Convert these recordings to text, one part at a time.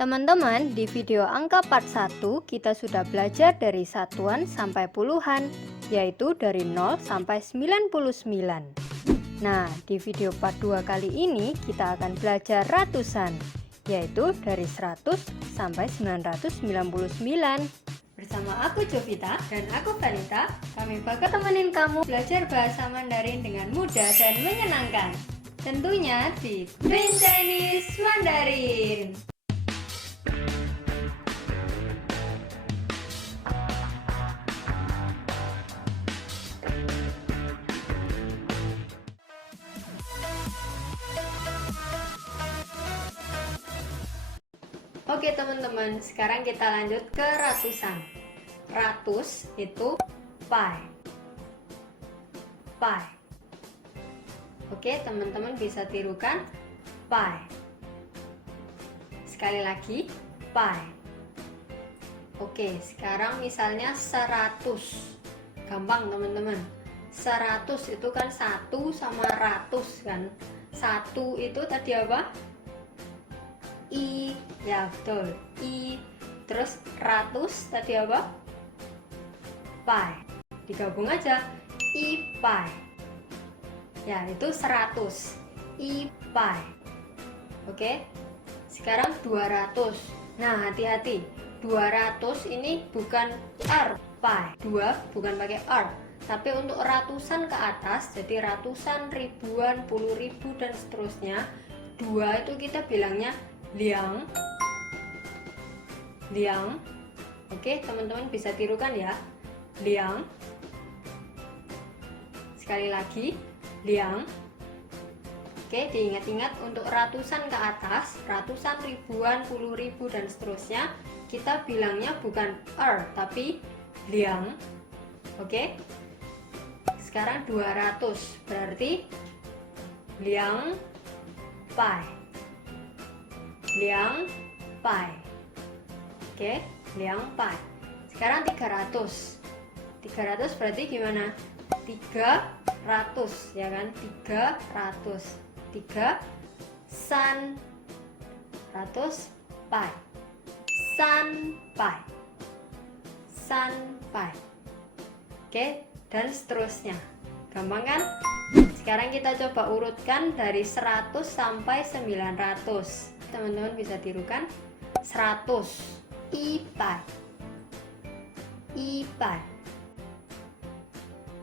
Teman-teman, di video angka part 1 kita sudah belajar dari satuan sampai puluhan, yaitu dari 0 sampai 99. Nah, di video part 2 kali ini kita akan belajar ratusan, yaitu dari 100 sampai 999. Bersama aku Jovita dan aku Vanita, kami bakal temenin kamu belajar bahasa Mandarin dengan mudah dan menyenangkan. Tentunya di Twin Chinese Mandarin. Oke teman-teman, sekarang kita lanjut ke ratusan. Ratus itu pai. Pai. Oke teman-teman bisa tirukan pai. Sekali lagi pai. Oke, sekarang misalnya 100. Gampang teman-teman. 100 itu kan 1 sama ratus kan. 1 itu tadi apa? I, ya betul, I. Terus ratus tadi apa? Pai. Digabung aja, I pai. Ya, itu 100. I pai. Oke. Sekarang 200. Nah, hati-hati. 200 ini bukan R pai. 2 bukan pakai R. Tapi untuk ratusan ke atas, jadi ratusan, ribuan, puluh ribu dan seterusnya, 2 itu kita bilangnya liang. Liang. Oke, teman-teman bisa tirukan ya. Liang. Sekali lagi, liang. Oke, diingat-ingat untuk ratusan ke atas, ratusan, ribuan, puluh ribu dan seterusnya, kita bilangnya bukan er tapi liang. Oke. Sekarang 200 berarti liang pai. Liang pai. Oke, liang pai. Sekarang 300. 300 berarti gimana? 300 ya kan? 300. 3 san ratus pai. San pai. San pai. Oke, dan seterusnya. Gampang kan? Sekarang kita coba urutkan dari 100 sampai 900. Teman-teman bisa tirukan 100 ipai, ipai.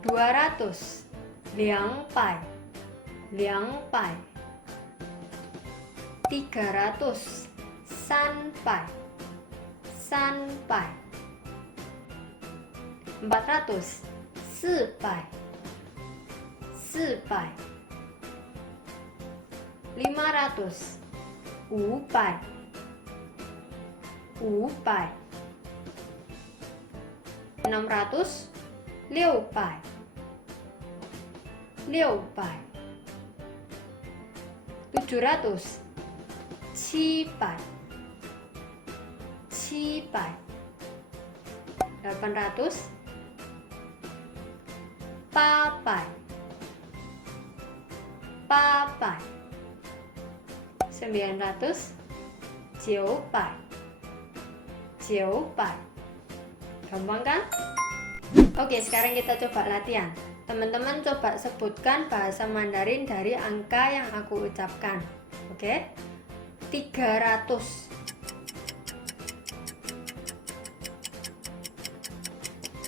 200 liang pai, liang pai. 300 san pai, san pai. 400 si pai, si pai. 500五百，五百。600六百，六百。700七百，七百。800八百，八百。900 九百，九百。Gampang kan? Oke, sekarang kita coba latihan. Teman-teman coba sebutkan bahasa Mandarin dari angka yang aku ucapkan. Oke? 300.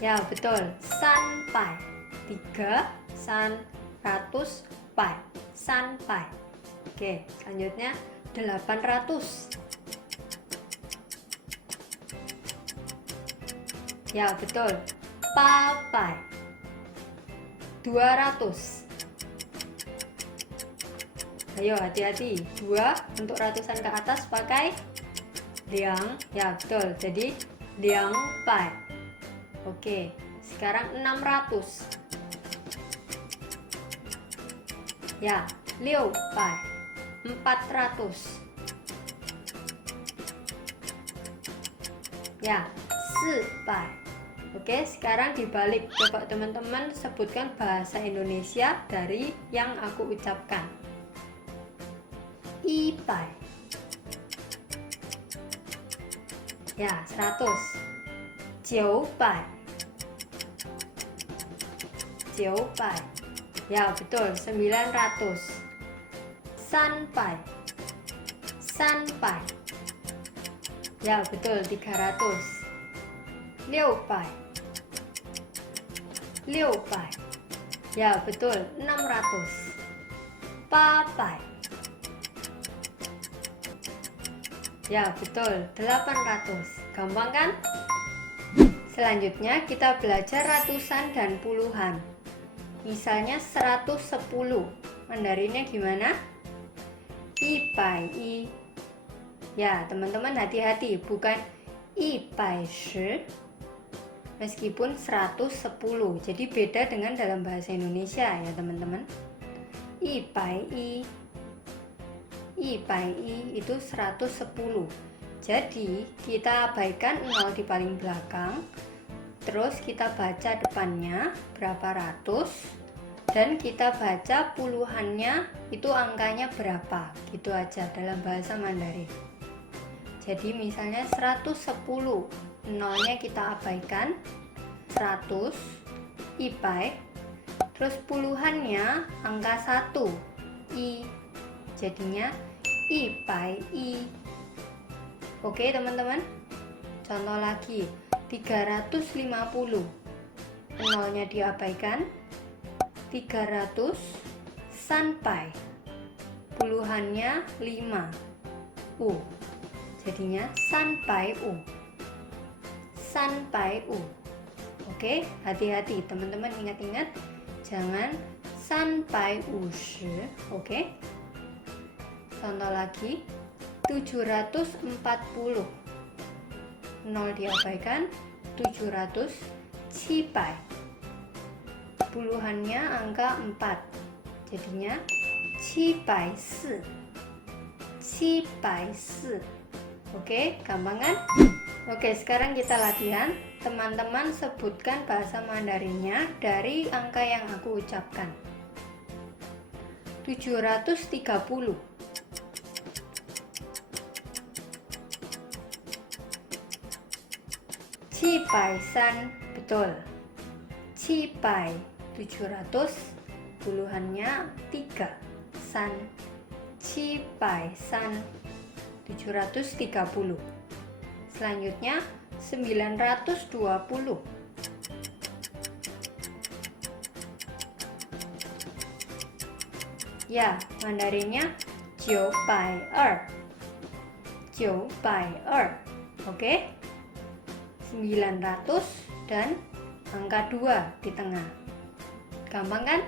Ya, betul. Sanpai. 3 san ratus pai. Sanpai. Oke, selanjutnya 800. Ya, betul. Papai. 200. Ayo hati-hati. 2 untuk ratusan ke atas pakai liang. Ya, betul. Jadi liang pai. Oke, sekarang 600. Ya, liu pai. 400. Ya, sepai. Oke, sekarang dibalik. Coba teman-teman sebutkan bahasa Indonesia dari yang aku ucapkan. Ipai. Ya, 100. 900. 900. Ya, betul. 900. Sampai. Sampai. Ya, betul. 300. 600. 600. Ya, betul. 600. 800. Ya, betul. 800. Gampang kan? Selanjutnya kita belajar ratusan dan puluhan. Misalnya 110. Mandarinnya gimana? I bai i. Ya, teman-teman hati-hati, bukan i bai shi. Meskipun 110. Jadi beda dengan dalam bahasa Indonesia ya, teman-teman. I bai i. I bai i itu 110. Jadi kita abaikan 0 di paling belakang. Terus kita baca depannya berapa ratus, dan kita baca puluhannya itu angkanya berapa, gitu aja dalam bahasa Mandarin. Jadi misalnya 110, nolnya kita abaikan, 100, ipai, terus puluhannya angka 1, i, jadinya ipai i. Oke teman-teman, contoh lagi, 350, nolnya diabaikan, 300 sampai, puluhannya 5, u, jadinya sampai u. Sampai u. Oke, hati-hati teman-teman, ingat-ingat jangan sampai ushi. Oke, contoh lagi, 740, nol diabaikan, 700 cipai, puluhannya angka 4, jadinya cipai si. Cipai si. Oke, gampang kan? Oke, sekarang kita latihan. Teman-teman sebutkan bahasa Mandarinnya dari angka yang aku ucapkan. 730. Cipai san, betul. Cipai 700, puluhannya 3, san. Cipai san 730. Selanjutnya 920. Ya, Mandarinnya 920. 920. Oke? 900 dan angka 2 di tengah. Gampang kan?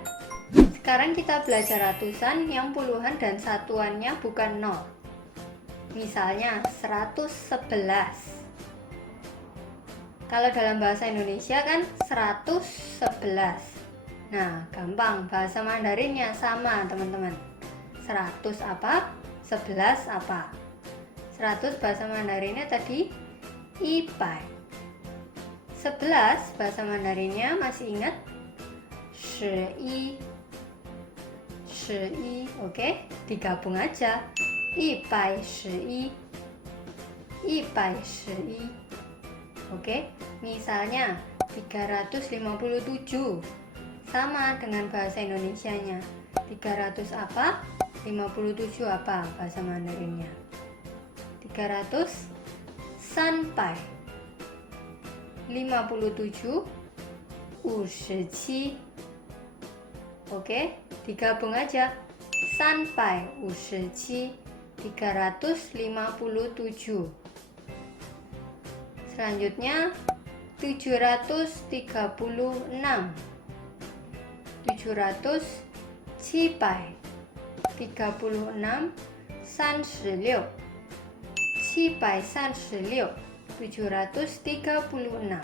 Sekarang kita belajar ratusan yang puluhan dan satuannya bukan 0. Misalnya 111. Kalau dalam bahasa Indonesia kan 111. Nah, gampang, bahasa Mandarinnya sama teman-teman. 100 apa? 11 apa? 100 bahasa Mandarinnya tadi ipai. 11 bahasa Mandarinnya masih ingat? Shi. Shi, oke? Digabung aja. Ipai shi. Ipai shi. Oke? Misalnya 357. Sama dengan bahasa Indonesianya. 300 apa? 57 apa bahasa Mandarinnya? 300 sampai 57 57. Oke, digabung aja. Sampai 57 357. Selanjutnya 736. 700 cipai 36 36. Cipai 36. 736.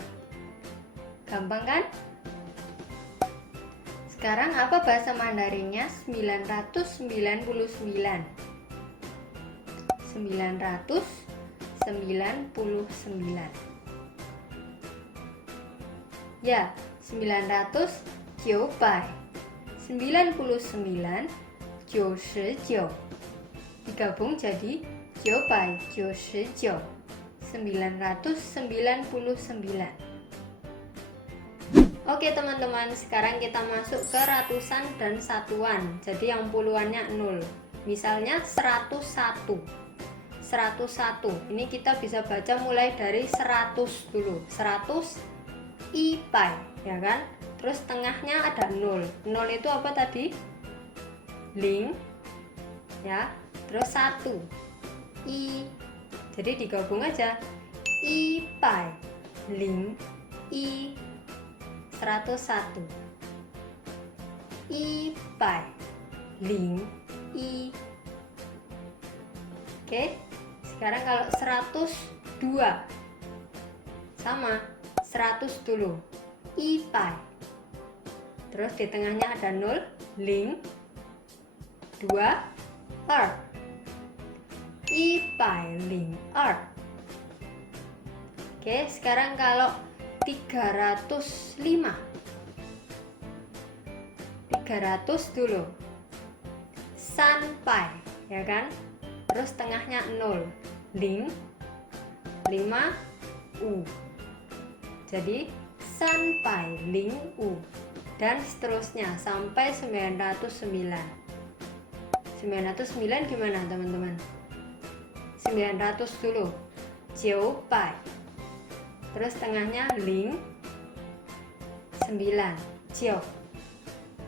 Gampang kan? Sekarang apa bahasa Mandarinnya? 999. 999. Ya, 900 900. 99 99. Digabung jadi 999. 999. Oke teman-teman, sekarang kita masuk ke ratusan dan satuan. Jadi yang puluhannya 0. Misalnya 101. 101. Ini kita bisa baca mulai dari 100 dulu. 100 ipai, ya kan? Terus tengahnya ada 0. 0 itu apa tadi? Ling. Ya. Terus 1. I. Jadi digabung aja. Ipai. Ling. I. 101. Ipai. Ling. I. Oke. Sekarang kalau 102. Sama. 100 dulu. Ipai. Terus di tengahnya ada 0. Ling. 2. Er. Ipai ling er. Oke, sekarang kalau 305. 300 dulu. Sanpai, ya kan? Terus tengahnya 0. Ling. 5 u. Jadi sanpai ling u. Dan seterusnya sampai 909. 909 gimana teman-teman? 900 dulu. Jiupai. Terus tengahnya ling. 9. Jiu.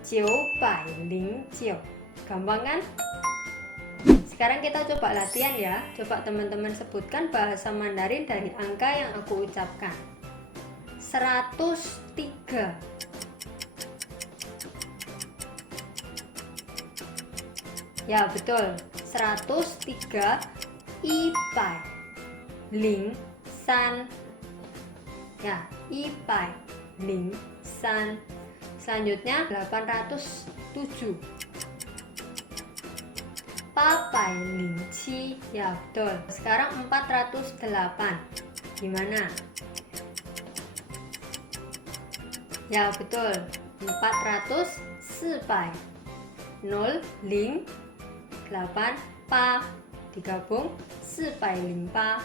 Jiupai ling jiu. Gampang kan? Sekarang kita coba latihan ya. Coba teman-teman sebutkan bahasa Mandarin dari angka yang aku ucapkan. 103. Ya betul, 103 ipai ling san. Ya, ipai ling san. Selanjutnya 807 papai ling ci. Ya betul. Sekarang 408. Gimana? Ya betul, 400 0 ling 8 pa, digabung 408.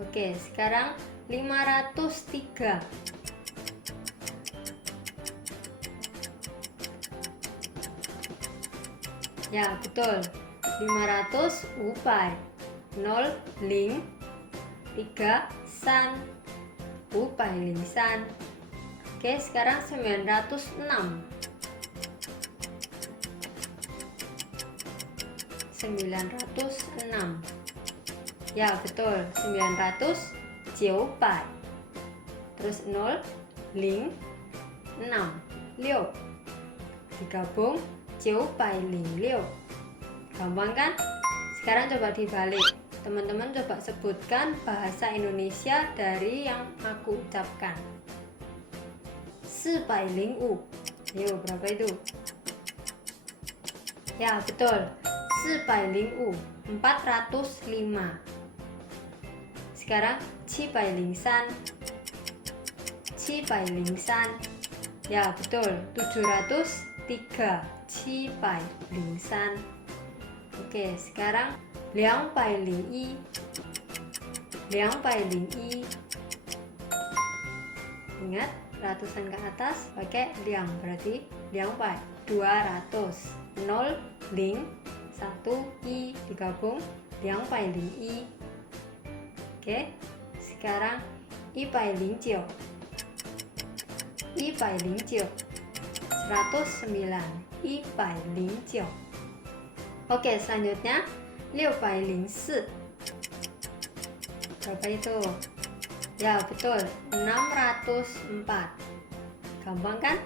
Oke, sekarang 503. Ya betul, 500 upai 0 ling 3 san, upai ling san. Oke, sekarang 906. 906. Ya betul, 900 900. Terus 0 ling 6 liu. Digabung 906. Gampang kan? Sekarang coba dibalik. Teman-teman coba sebutkan bahasa Indonesia dari yang aku ucapkan. 405. Yuk, berapa itu? Ya betul, 405. 405. Sekarang 703. 703. Ya betul, 703. 703. Oke, sekarang 201. 201. Ingat, ratusan ke atas pakai liang, berarti 200. 0 ling 1 i digabung 201. Oke, sekarang 109. 109. 109. 109. Oke, selanjutnya 604. Berapa itu? Ya betul, 604. Gampang kan?